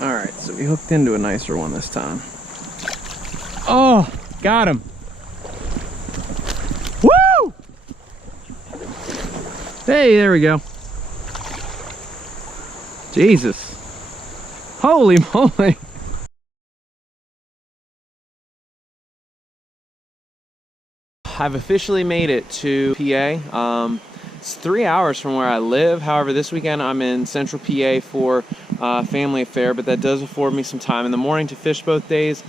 All right, so we hooked into a nicer one this time. Oh, got him. Woo! Hey, there we go. Jesus. Holy moly. I've officially made it to PA. It's 3 hours from where I live. However, this weekend I'm in central PA for a family affair, but that does afford me some time in the morning to fish both days.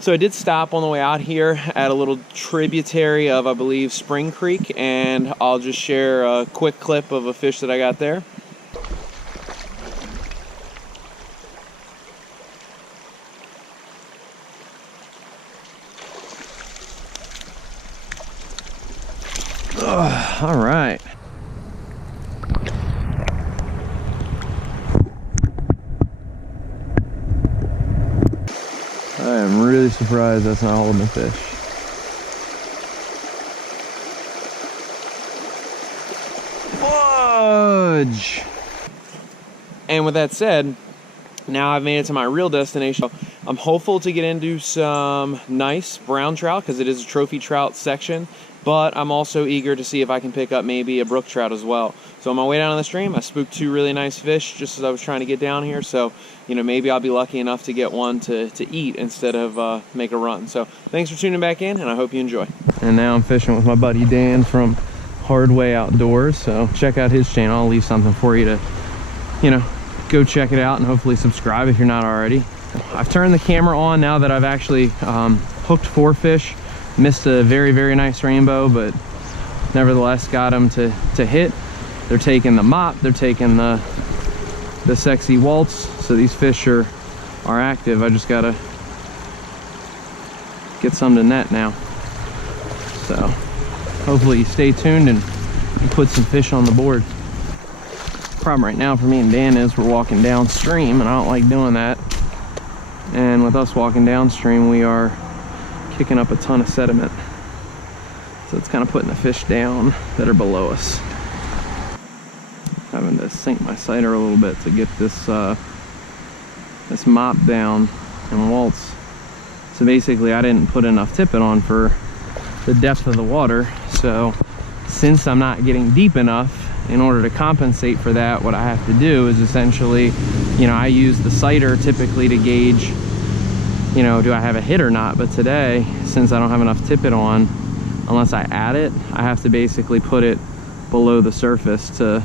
So I did stop on the way out here at a little tributary of, I believe, Spring Creek, and I'll just share a quick clip of a fish that I got there. All right. I am really surprised that's not holding a fish. Fudge! And with that said, now I've made it to my real destination. I'm hopeful to get into some nice brown trout because it is a trophy trout section, but I'm also eager to see if I can pick up maybe a brook trout as well. So on my way down the stream, I spooked 2 really nice fish just as I was trying to get down here. So, you know, maybe I'll be lucky enough to get one to eat instead of make a run. So thanks for tuning back in, and I hope you enjoy. And now I'm fishing with my buddy Dan from Hardway Outdoors. So check out his channel. I'll leave something for you to, you know, go check it out and hopefully subscribe if you're not already. I've turned the camera on now that I've actually hooked 4 fish. Missed a very, very nice rainbow, but nevertheless got them to hit. They're taking the mop, they're taking the sexy waltz, so these fish are active. I just gotta get some to net now. So hopefully you stay tuned and you put some fish on the board. Problem right now for me and Dan is we're walking downstream, and I don't like doing that. And with us walking downstream, we are kicking up a ton of sediment, so it's kind of putting the fish down that are below us. Having to sink my sighter a little bit to get this this mop down and waltz. So basically I didn't put enough tippet on for the depth of the water, so since I'm not getting deep enough, in order to compensate for that, what I have to do is essentially, you know, I use the sighter typically to gauge, you know, do I have a hit or not. But today, since I don't have enough tippet on, unless I add it, I have to basically put it below the surface to,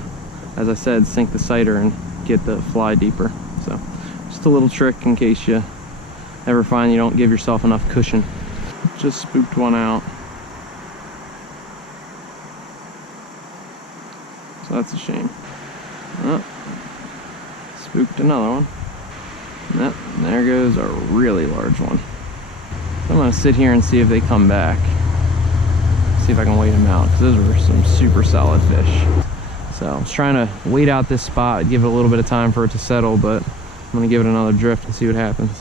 as I said, sink the sighter and get the fly deeper. So just a little trick in case you ever find you don't give yourself enough cushion. Just spooked one out. So that's a shame. Oh, spooked another one. Yep, there goes a really large one. So I'm gonna sit here and see if they come back. See if I can wait them out, because those were some super solid fish. So I was trying to wait out this spot, give it a little bit of time for it to settle, but I'm gonna give it another drift and see what happens.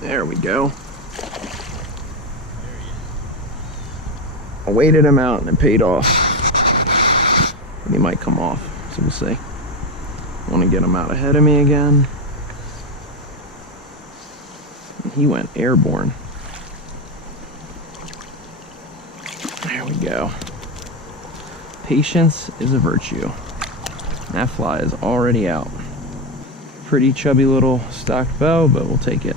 There we go. I waited him out and it paid off. He might come off, so we'll see. Want to get him out ahead of me again. He went airborne. There we go. Patience is a virtue. That fly is already out. Pretty chubby little stocked bow, but we'll take it.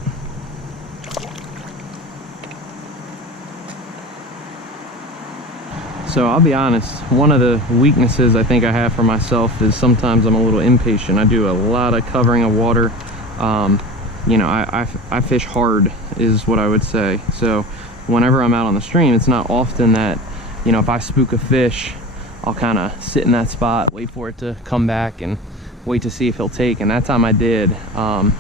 So I'll be honest, one of the weaknesses I think I have for myself is sometimes I'm a little impatient. I do a lot of covering of water. You know, I fish hard is what I would say. So whenever I'm out on the stream, it's not often that, you know, if I spook a fish, I'll kind of sit in that spot, wait for it to come back and wait to see if he'll take, and that time I did, and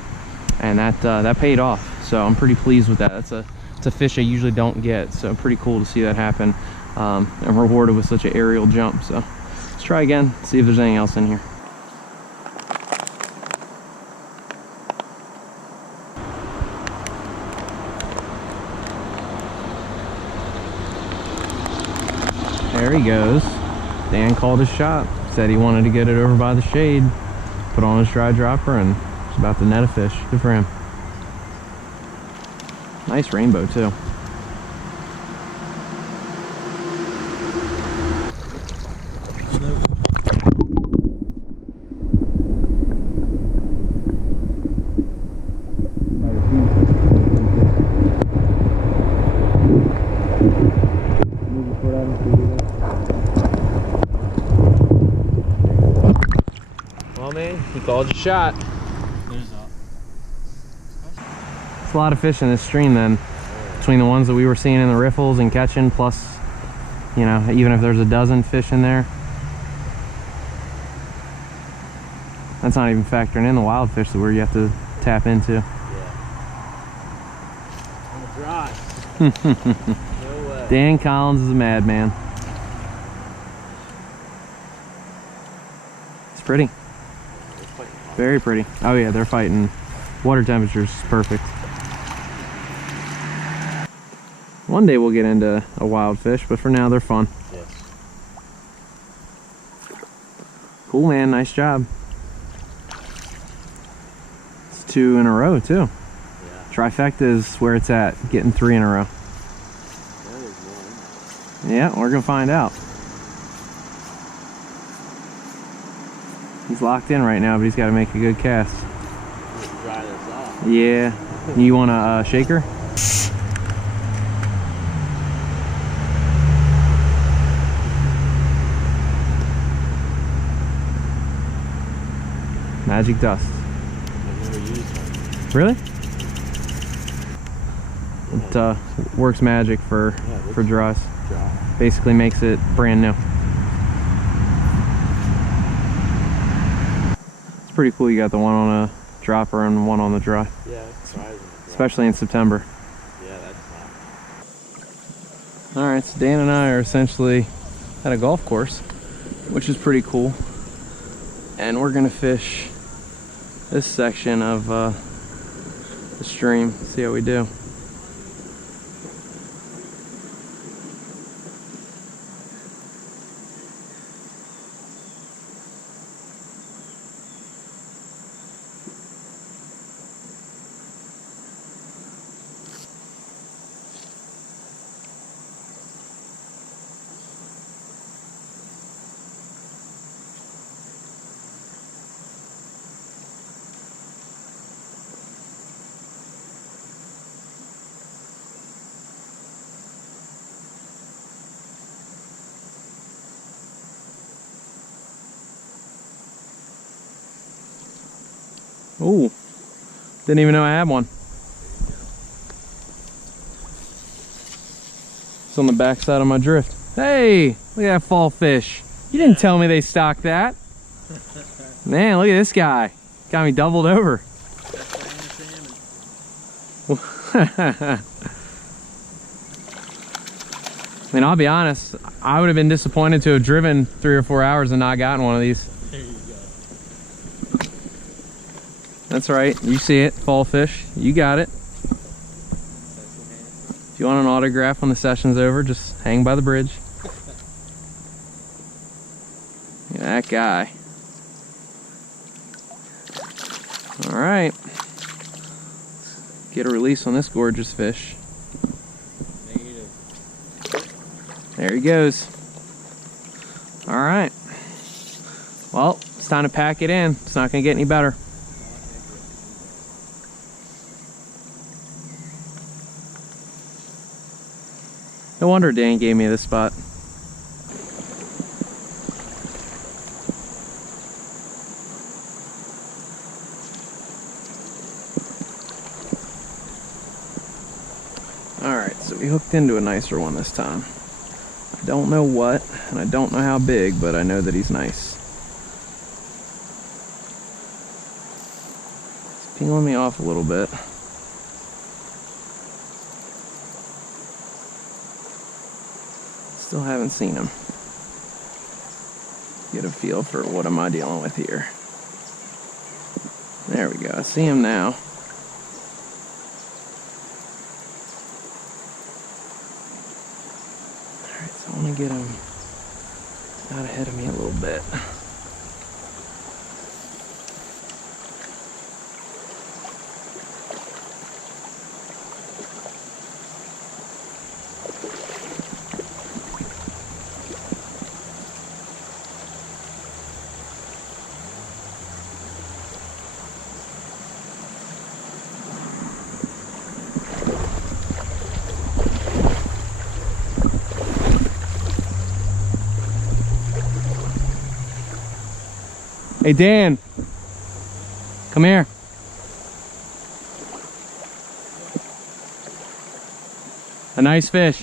that paid off. So I'm pretty pleased with that. It's a fish I usually don't get, so pretty cool to see that happen, and rewarded with such an aerial jump. So let's try again, see if there's anything else in here. There he goes. Dan called his shot, said he wanted to get it over by the shade, put on his dry dropper, and was about to net a fish. Good for him. Nice rainbow too. Well, man, he called your shot. It's a lot of fish in this stream then, between the ones that we were seeing in the riffles and catching, plus, you know, even if there's a dozen fish in there, that's not even factoring in the wild fish that you have to tap into. Yeah. On the dry. No way. Dan Collins is a madman. It's pretty. Very pretty. Oh yeah, they're fighting. Water temperature is perfect. One day we'll get into a wild fish, but for now they're fun. Yes. Cool, man. Nice job. It's 2 in a row too. Yeah. Trifecta is where it's at. Getting 3 in a row. There is one. Yeah, we're gonna find out. He's locked in right now, but he's got to make a good cast. Dry this off. Yeah. You want a shaker? Magic dust. I've never used one. Really? It works magic for dries. Dry. Basically makes it brand new. It's pretty cool you got the one on a dropper and one on the dry. Yeah, it's surprising. Especially in September. Yeah, that's hot. Alright, so Dan and I are essentially at a golf course, which is pretty cool. And we're gonna fish this section of the stream, see how we do. Ooh, didn't even know I had one. It's on the back side of my drift. Hey, look at that fall fish. You didn't tell me they stocked that. Man, look at this guy. Got me doubled over. I mean, I'll be honest, I would have been disappointed to have driven 3 or 4 hours and not gotten one of these. There you go. That's right, you see it, fall fish, you got it. If you want an autograph when the session's over, just hang by the bridge. Look at that guy. All right, let's get a release on this gorgeous fish. Negative. There he goes. All right, well, it's time to pack it in. It's not gonna get any better. No wonder Dan gave me this spot. Alright, so we hooked into a nicer one this time. I don't know what, and I don't know how big, but I know that he's nice. peeling me off a little bit. Still haven't seen him. Get a feel for what am I dealing with here. There we go. I see him now. Alright, so I want to get him out ahead of me a little bit. Hey Dan, come here. A nice fish.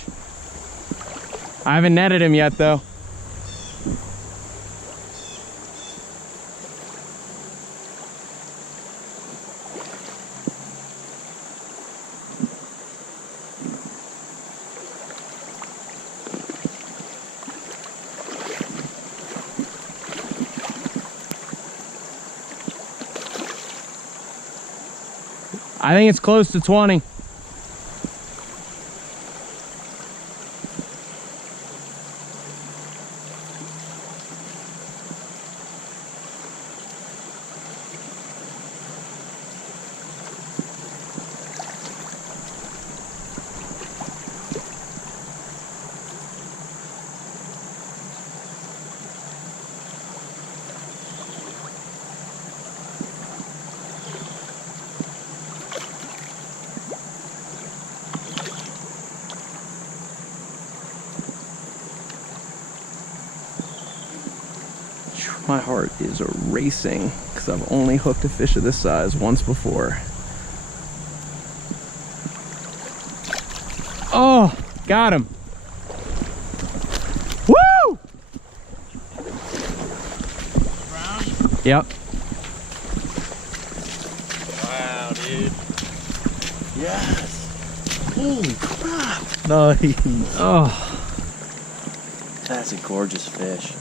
I haven't netted him yet though. I think it's close to 20. My heart is racing because I've only hooked a fish of this size once before. Oh, got him. Woo! Brown? Yep. Wow, dude. Yes. Holy crap. Nice. Oh, That's a gorgeous fish.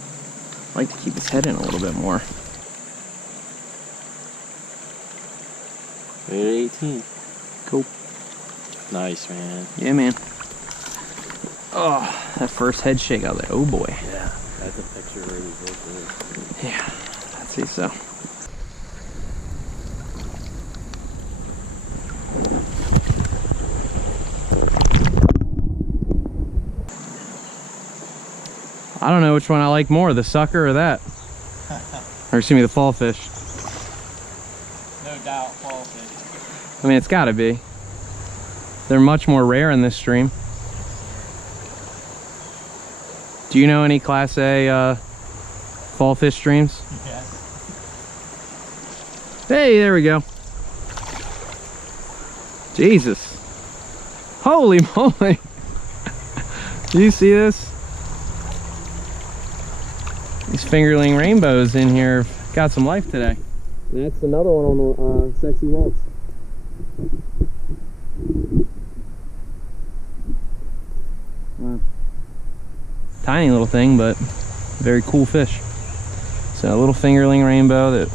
I like to keep his head in a little bit more. 18. Cool. Nice, man. Yeah, man. Oh, that first head shake out there. Oh boy. Yeah, that's a picture really good. Yeah, I'd say so. I don't know which one I like more, the sucker or that. Or excuse me, the fall fish. No doubt, fall fish. I mean, it's gotta be. They're much more rare in this stream. Do you know any Class A fall fish streams? Yes. Hey, there we go. Jesus. Holy moly. Do you see this? These fingerling rainbows in here have got some life today. That's another one on the sexy waltz. Wow. Tiny little thing, but very cool fish. So a little fingerling rainbow that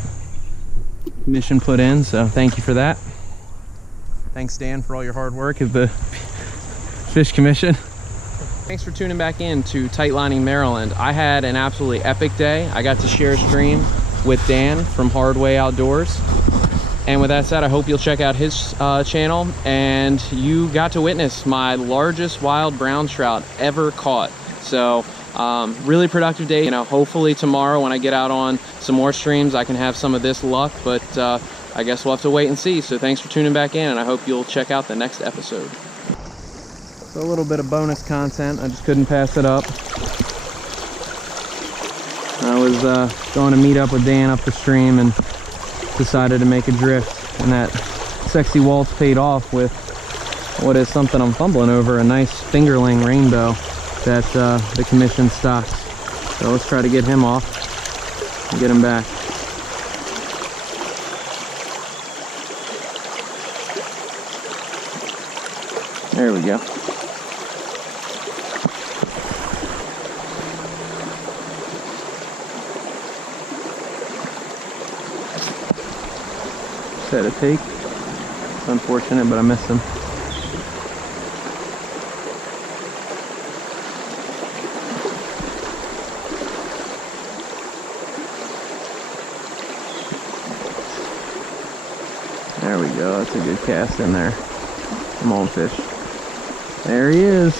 Commission put in, so thank you for that. Thanks, Dan, for all your hard work at the Fish Commission. Thanks for tuning back in to Tight Lining Maryland. I had an absolutely epic day. I got to share a stream with Dan from Hardway Outdoors. And with that said, I hope you'll check out his channel. And you got to witness my largest wild brown trout ever caught. So really productive day. You know, hopefully tomorrow when I get out on some more streams, I can have some of this luck. But I guess we'll have to wait and see. So thanks for tuning back in, and I hope you'll check out the next episode. So a little bit of bonus content, I just couldn't pass it up. I was going to meet up with Dan up the stream and decided to make a drift, and that sexy waltz paid off with what is something I'm fumbling over, a nice fingerling rainbow that the Commission stocks. So let's try to get him off and get him back. There we go. Set a take. It's unfortunate, but I missed him. There we go. That's a good cast in there. Come on, fish. There he is.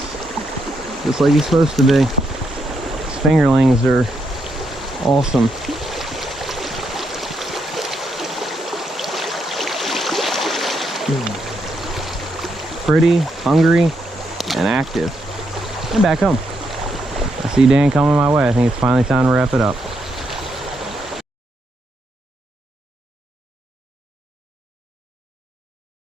Just like he's supposed to be. His fingerlings are awesome. Pretty, hungry, and active. And back home. I see Dan coming my way. I think it's finally time to wrap it up.